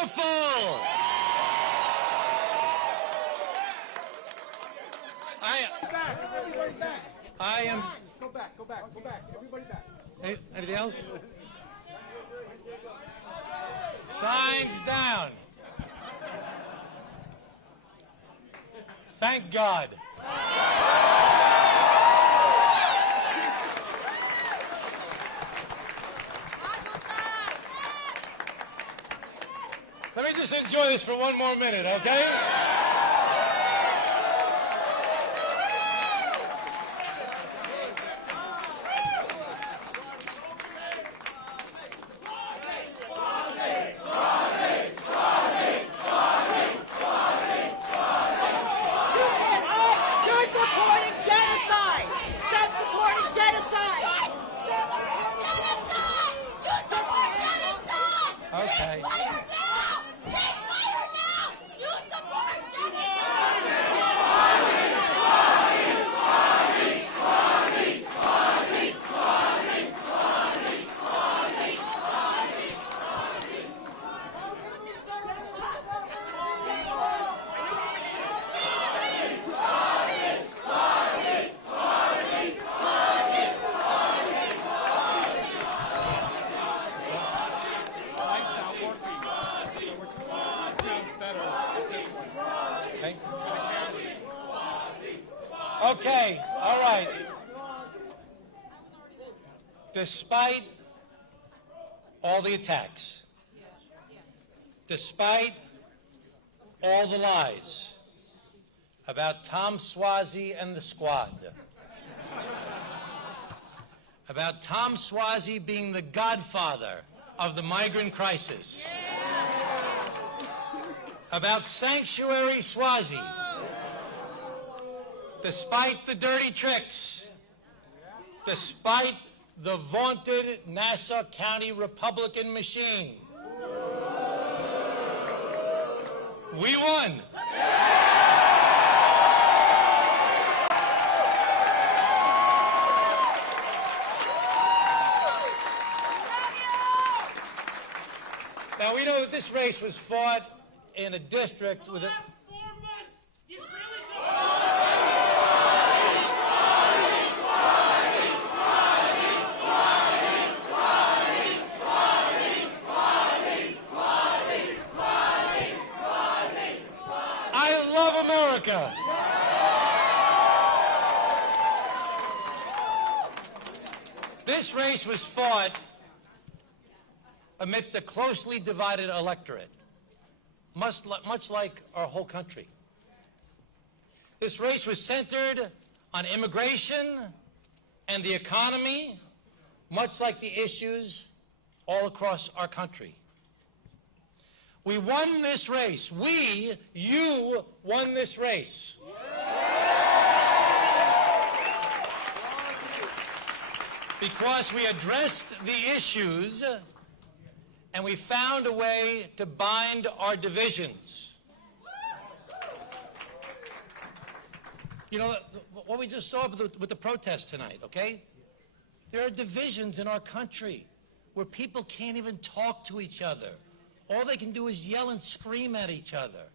beautiful. I am. Go back. Everybody back. Anything else? Signs down. Thank God. Let me just enjoy this for one more minute, okay? Okay, all right. Despite all the attacks, despite all the lies about Tom Suozzi and the squad, about Tom Suozzi being the godfather of the migrant crisis, about Sanctuary Suozzi, despite the dirty tricks, despite the vaunted Nassau County Republican machine, we won. Now, we know that this race was fought in a district with a... America. This race was fought amidst a closely divided electorate, much like our whole country. This race was centered on immigration and the economy, much like the issues all across our country. We won this race. You won this race. Because we addressed the issues and we found a way to bind our divisions. You know, what we just saw with the protest tonight, okay? There are divisions in our country where people can't even talk to each other. All they can do is yell and scream at each other.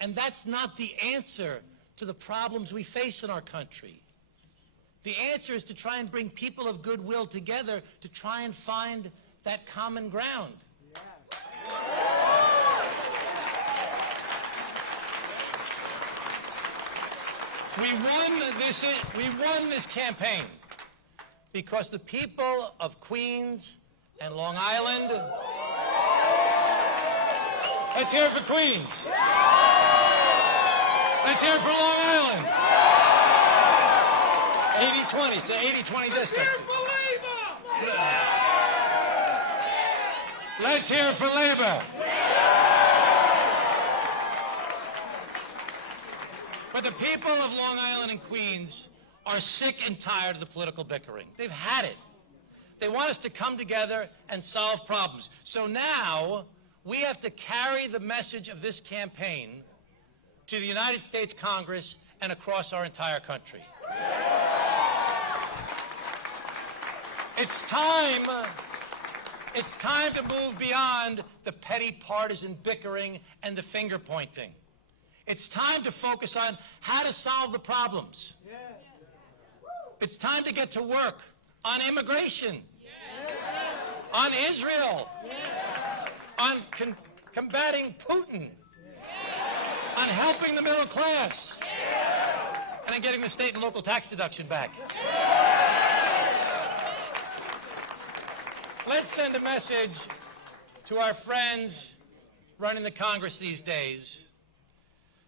And that's not the answer to the problems we face in our country. The answer is to try and bring people of goodwill together to try and find that common ground. We won this campaign because the people of Queens and Long Island... Let's hear it for Queens. Let's hear it for Long Island. 80-20. It's an 80-20 district. Let's hear it for Labor. Let's hear it for Labor. But the people of Long Island and Queens are sick and tired of the political bickering. They've had it. They want us to come together and solve problems. So now we have to carry the message of this campaign to the United States Congress and across our entire country. It's time to move beyond the petty partisan bickering and the finger pointing. It's time to focus on how to solve the problems. It's time to get to work on immigration, on Israel, on combating Putin, on helping the middle class, and on getting the state and local tax deduction back. Let's send a message to our friends running the Congress these days.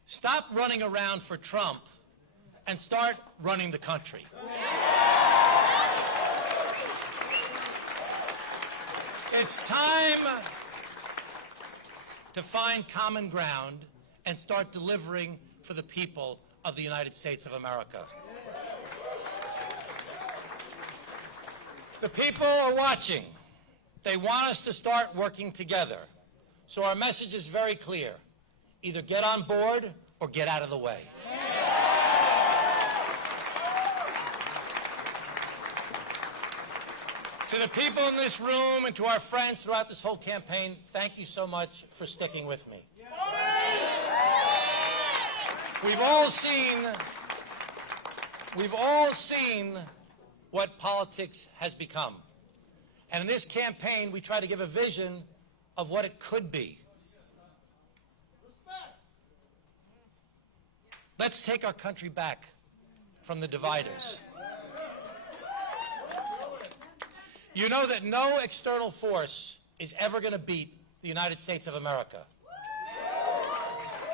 Stop running around for Trump and start running the country. It's time to find common ground and start delivering for the people of the United States of America. The people are watching. They want us to start working together. So our message is very clear. Either get on board or get out of the way. To the people in this room and to our friends throughout this whole campaign, thank you so much for sticking with me. We've all seen what politics has become. And in this campaign, we try to give a vision of what it could be. Let's take our country back from the dividers. You know that no external force is ever going to beat the United States of America.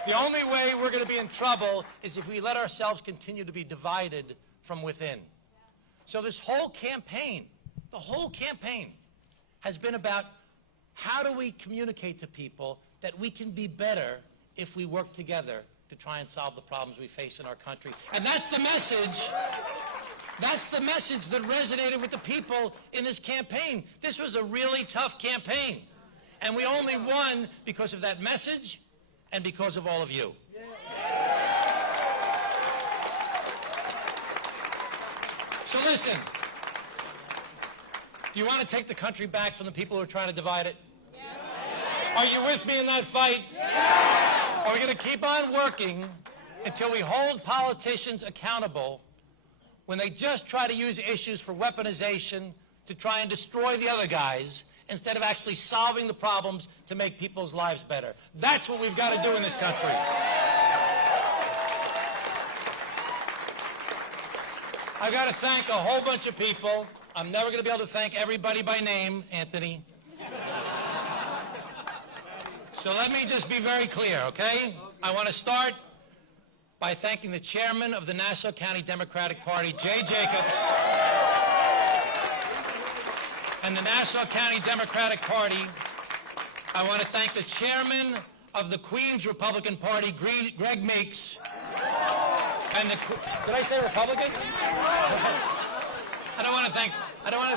The only way we're going to be in trouble is if we let ourselves continue to be divided from within. So this whole campaign, the whole campaign has been about how do we communicate to people that we can be better if we work together to try and solve the problems we face in our country. And that's the message. That's the message that resonated with the people in this campaign. This was a really tough campaign. And we only won because of that message and because of all of you. So listen, do you want to take the country back from the people who are trying to divide it? Are you with me in that fight? Are we going to keep on working until we hold politicians accountable when they just try to use issues for weaponization to try and destroy the other guys instead of actually solving the problems to make people's lives better? That's what we've got to do in this country. I've got to thank a whole bunch of people. I'm never going to be able to thank everybody by name, Anthony. So let me just be very clear, okay? I want to start by thanking the chairman of the Nassau County Democratic Party, Jay Jacobs, and the Nassau County Democratic Party. I want to thank the chairman of the Queens Republican Party, Greg Meeks, and did I say Republican? I don't want to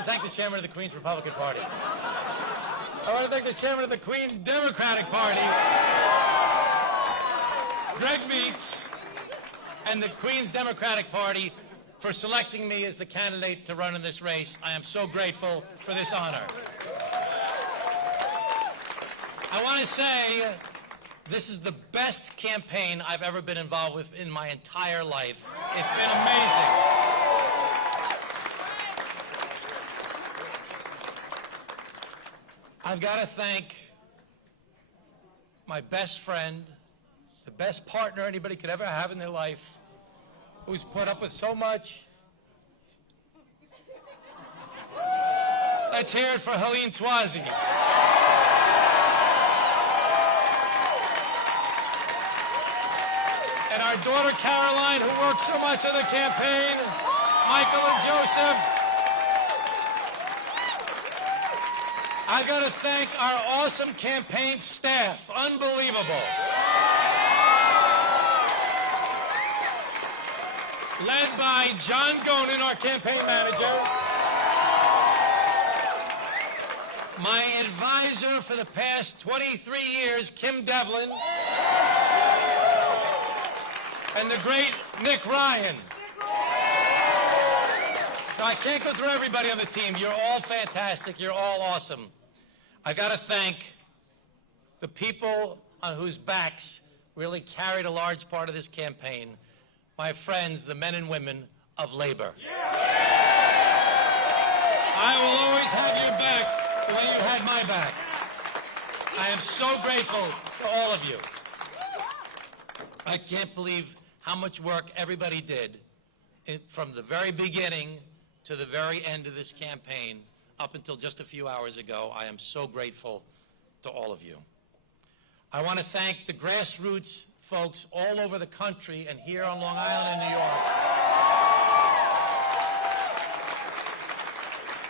thank the chairman of the Queens Republican Party. I want to thank the chairman of the Queens Democratic Party, Greg Meeks, and the Queens Democratic Party for selecting me as the candidate to run in this race. I am so grateful for this honor. I want to say this is the best campaign I've ever been involved with in my entire life. It's been amazing. I've got to thank my best friend, the best partner anybody could ever have in their life, who's put up with so much. Let's hear it for Tom Suozzi. And our daughter Caroline, who worked so much on the campaign, Michael and Joseph. I've got to thank our awesome campaign staff. Unbelievable. Led by John Gonin, our campaign manager. My advisor for the past 23 years, Kim Devlin. And the great Nick Ryan. So I can't go through everybody on the team. You're all fantastic. You're all awesome. I got to thank the people on whose backs really carried a large part of this campaign, my friends, the men and women of labor. I will always have your back the way you had my back. I am so grateful to all of you. I can't believe how much work everybody did from the very beginning to the very end of this campaign up until just a few hours ago. I am so grateful to all of you. I want to thank the grassroots folks all over the country and here on Long Island in New York.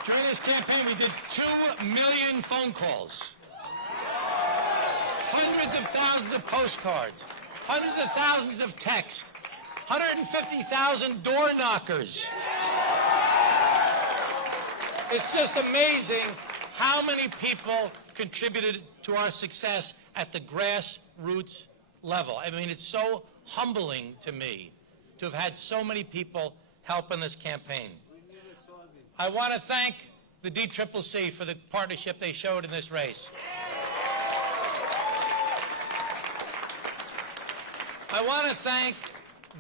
During this campaign, we did 2 million phone calls, hundreds of thousands of postcards, hundreds of thousands of texts, 150,000 door knockers. It's just amazing how many people contributed to our success at the grassroots level. I mean, it's so humbling to me to have had so many people help in this campaign. I want to thank the DCCC for the partnership they showed in this race. I want to thank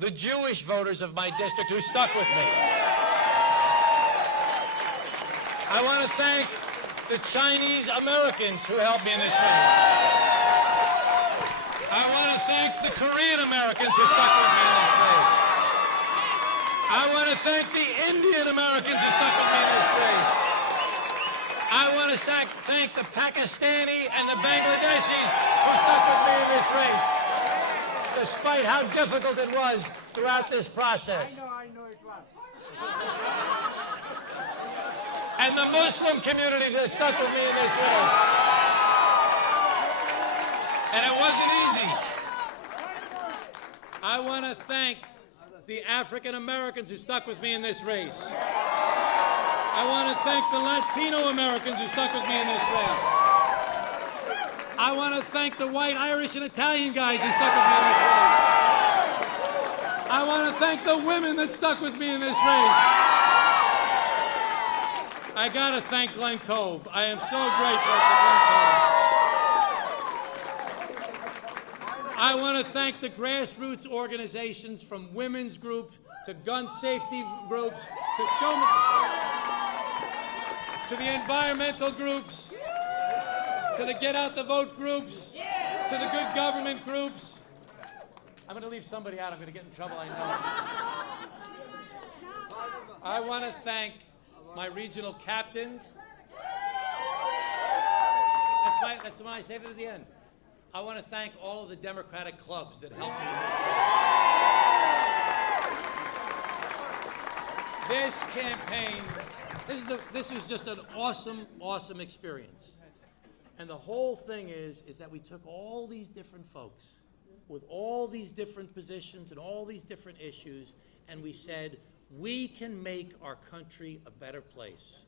the Jewish voters of my district who stuck with me. I want to thank the Chinese Americans who helped me in this race. I want to thank the Korean Americans who stuck with me in this race. I want to thank the Indian Americans who stuck with me in this race. I want to thank the Pakistani and the Bangladeshis who stuck with me in this race, despite how difficult it was throughout this process. I know it was. And the Muslim community that stuck with me in this race. And it wasn't easy. I want to thank the African Americans who stuck with me in this race. I want to thank the Latino Americans who stuck with me in this race. I want to thank the white, Irish, and Italian guys who stuck with me in this race. I want to thank the women that stuck with me in this race. I got to thank Glen Cove. I am so grateful for Glen Cove. I want to thank the grassroots organizations, from women's groups to gun safety groups to the environmental groups, to the Get Out the Vote groups, to the good government groups. I'm going to leave somebody out. I'm going to get in trouble, I know. I want to thank my regional captains. That's when I save it at the end. I want to thank all of the Democratic clubs that helped me in this campaign. This was just an awesome, awesome experience. And the whole thing is that we took all these different folks with all these different positions and all these different issues, and we said, we can make our country a better place.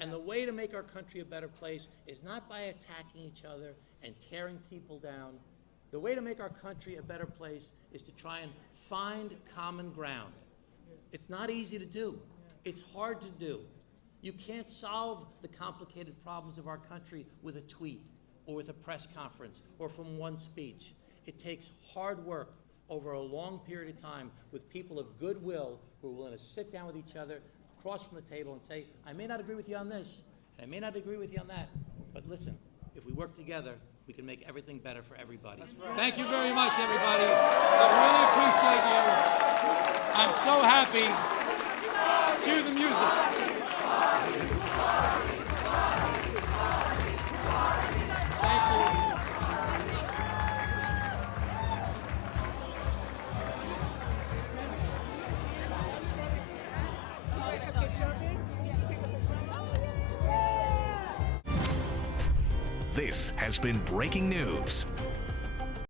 And the way to make our country a better place is not by attacking each other and tearing people down. The way to make our country a better place is to try and find common ground. It's not easy to do. It's hard to do. You can't solve the complicated problems of our country with a tweet or with a press conference or from one speech. It takes hard work over a long period of time with people of goodwill who are willing to sit down with each other across from the table and say, I may not agree with you on this, and I may not agree with you on that, but listen, if we work together, we can make everything better for everybody. Right. Thank you very much, everybody. I really appreciate you. I'm so happy. Cue the music. Thank you. This has been breaking news.